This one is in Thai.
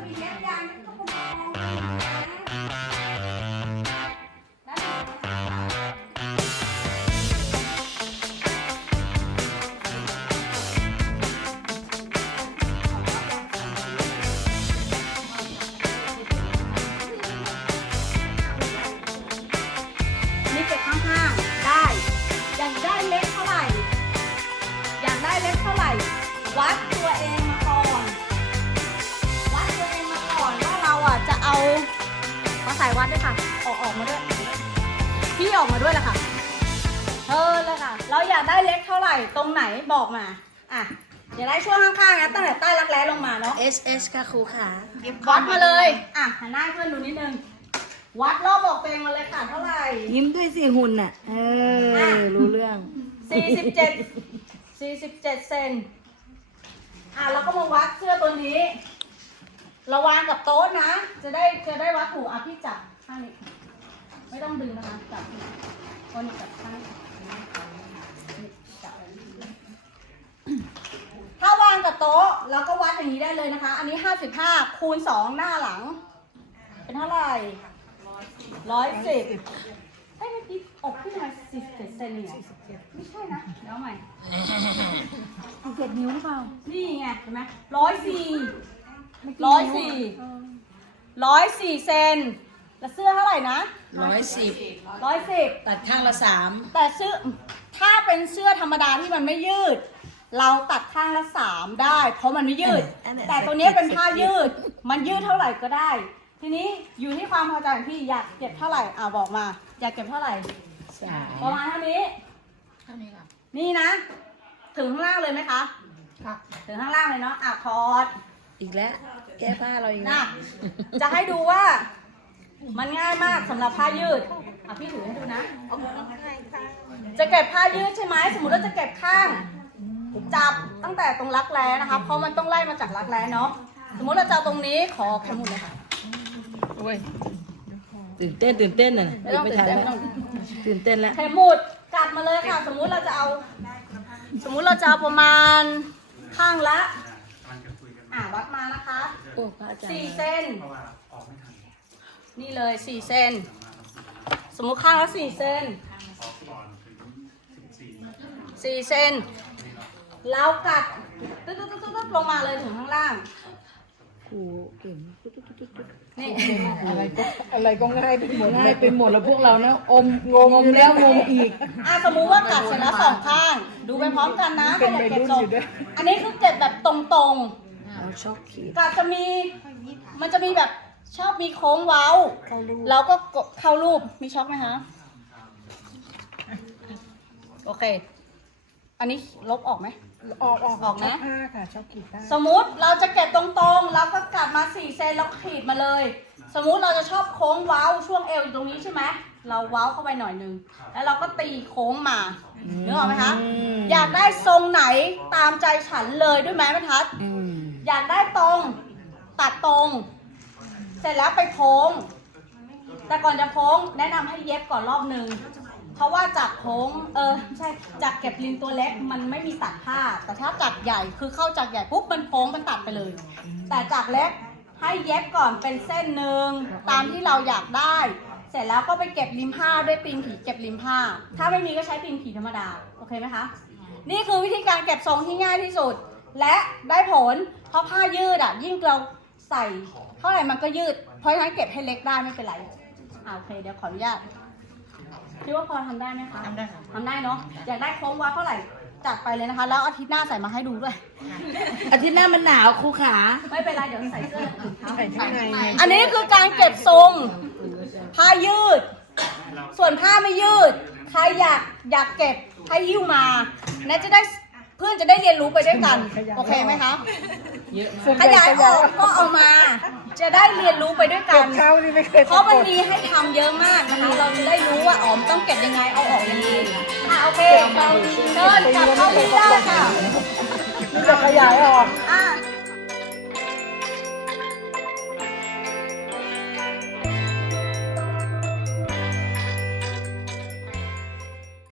จะมีเล็บ มาใส่วัดด้วยค่ะ ออกออกมาด้วย พี่ออกมาด้วยแหละค่ะ เออเลยค่ะ เราอยากได้เล็กเท่าไหร่ ตรงไหนบอกมา อะอยากได้ช่วงข้างๆนะตั้งแต่ใต้รักแร้ลงมาเนาะ S S ค่ะครูค่ะวัดมาเลย อะหันหน้าให้เพื่อนดูนิดนึง วัดรอบบอกตัวเองมาเลยค่ะเท่าไหร่ ยิ้มด้วยสิหุ่นอะ เออ รู้เรื่อง สี่สิบเจ็ด สี่สิบเจ็ดเซน อะเราก็มาวัดเสื้อตัวนี้เราวางกับโต๊ะนะ จะได้จะได้วัดถูกอะพี่จับข้างนี้ไม่ต้องดึงนะคะจับคนจับข้างจับถ้าวางกับโต๊ะเราก็วัดอย่างนี้ได้เลยนะคะ อันนี้ห้าสิบห้าคูณสองหน้าหลัง เป็นเท่าไหร่ร้อยสิบเอ้ยเมื่อกี้อกขึ้นมาสี่สิบเจ็ดเซนเนี่ยไม่ใช่นะเดี๋ยวเอาใหม่เอาเจ็ดนิ้วหรือเปล่านี่ไงเห็นไหมร้อยสี่ ร้อยสี่ร้อยสี่เซนแล้วเสื้อเท่าไหร่นะร้อยสิบร้อยสิบตัดข้างละสามแต่เสื้อถ้าเป็นเสื้อธรรมดาที่มันไม่ยืด เราตัดข้างละสามได้ เพราะมันไม่ยืด แต่ตัวเนี้ยเป็นผ้ายืด มันยืดเท่าไหร่ก็ได้ ทีนี้อยู่ที่ความพอใจของพี่อยากเก็บเท่าไหร่อ่าบอกมา อยากเก็บเท่าไหร่สามประมาณเท่านี้เท่านี้ค่ะนี่นะ ถึงข้างล่างเลยไหมคะค่ะถึงข้างล่างเลยเนาะอะถอด อีกแล้วแก้ผ้าเราอีกนะแล้วจะให้ดูว่า มันง่ายมากสำหรับผ้ายืดอะพี่ถือให้ดูนะจะเก็บผ้ายืดใช่ไหมสมมติว่าจะเก็บข้าง จับตั้งแต่ตรงรักแร้นะคะ เพราะมันต้องไล่มาจากรักแร้เนาะสมมติเราจะเอาตรงนี้ขอขมุดเลยค่ะโอ้ยตื่นเต้นตื่นเต้นน่ะไม่ต้องตื่นเต้นไม่ต้องตื่นเต้นแล้วเขมุดกัดมาเลยค่ะ สมมุติเราจะเอา สมมุติเราจะเอาประมาณข้างละ อ่าวัดมา นะคะโอ้พระอาจารย์สี่เซนนี่เลยสี่เซนสมมุติข้างละสี่เซนสี่เซนเรากัดตึ๊ดตึ๊ดตึ๊ดตึ๊ดลงมาเลยถึงข้างล่างครูเก่งตุ๊ดตุ๊ดตุ๊ดตุ๊ดนี่ อะไรก็อะไรก็ง่ายไปหมดง่ายไปหมดแล้วพวกเรานะอมงงอยู่แล้วงงอีก อะสมมุติว่ากัดเสร็จแล้วสองข้าง ดูไปพร้อมกันนะเป็นใครอยากเก็บวัยรุ่นทรงอยู่ด้วย อันนี้คือเก็บแบบตรง เอาช็อกขีดๆกัดจะมีมันจะมีแบบชอบมีโค้งเว้า เข้ารูปแล้วก็กดเข้ารูปมีช็อกไหมคะ โอเค อันนี้ลบออกไหม ออกออกออกนะ ชบผ้าค่ะชอบขีดผ้าสมมุติเราจะเก็บตรงๆ แล้วก็กลับมา4เซนแล้วขีดมาเลย สมมุติเราจะชอบโค้งเว้าช่วงเอวอยู่ตรงนี้ใช่ไหม เราเว้าเข้าไปหน่อยนึง แล้วเราก็ตีโค้งมานึกออกไหมคะ อยากได้ทรงไหนตามใจฉันเลยด้วยไหมบรรทัด อืม อยากได้ตรง ตัดตรง เสร็จแล้วไปโค้ง แต่ก่อนจะโค้งแนะนำให้เย็บก่อนรอบหนึ่งเพราะว่าจากโค้งเออไม่ใช่จากเก็บริมตัวเล็กมันไม่มีตัดผ้า แต่ถ้าจากใหญ่คือเข้าจากใหญ่ปุ๊บมันโค้งมันตัดไปเลย แต่จากเล็กให้เย็บก่อนเป็นเส้นหนึ่งตามที่เราอยากได้ เสร็จแล้วก็ไปเก็บริมผ้าด้วยตีนผีเก็บริมผ้า ถ้าไม่มีก็ใช้ตีนผีธรรมดา โอเคไหมคะ นี่คือวิธีการเก็บทรงที่ง่ายที่สุด และได้ผล เพราะผ้ายืดอะ ยิ่งเราใส่เท่าไหร่มันก็ยืด เพราะฉะนั้นเก็บให้เล็กได้ไม่เป็นไรอ่าโอเค เดี๋ยวขออนุญาตคิดว่าพอทำได้ไหมคะทำได้ทำได้เนาะอยากได้โค้งวัดเท่าไหร่จัดไปเลยนะคะ แล้วอาทิตย์หน้าใส่มาให้ดูด้วย อาทิตย์หน้ามันหนาวครูขา ไม่เป็นไรเดี๋ยวใส่เสื้อถุงเท้าใส่ข้างในไงอันนี้คือการเก็บทรงผ้ายืด ส่วนผ้าไม่ยืด ใครอยากอยากเก็บให้หิ้วมา และจะได้เพื่อนจะได้เรียนรู้ไปด้วยกัน โอเคไหมคะเยอะส่วนขใหญ่ยายออกก็เอามา จะได้เรียนรู้ไปด้วยกัเก็นบเข้านี่ไม่เคยเพราะมันมีให้ทำเยอะมากนะคะ เราจะได้รู้ว่าอ๋อมต้องเก็บยังไง เอาออกยังไงอะโอเคเราเดินกลับเข้าที่ได้ค่ะนี่จะขยายออก อะ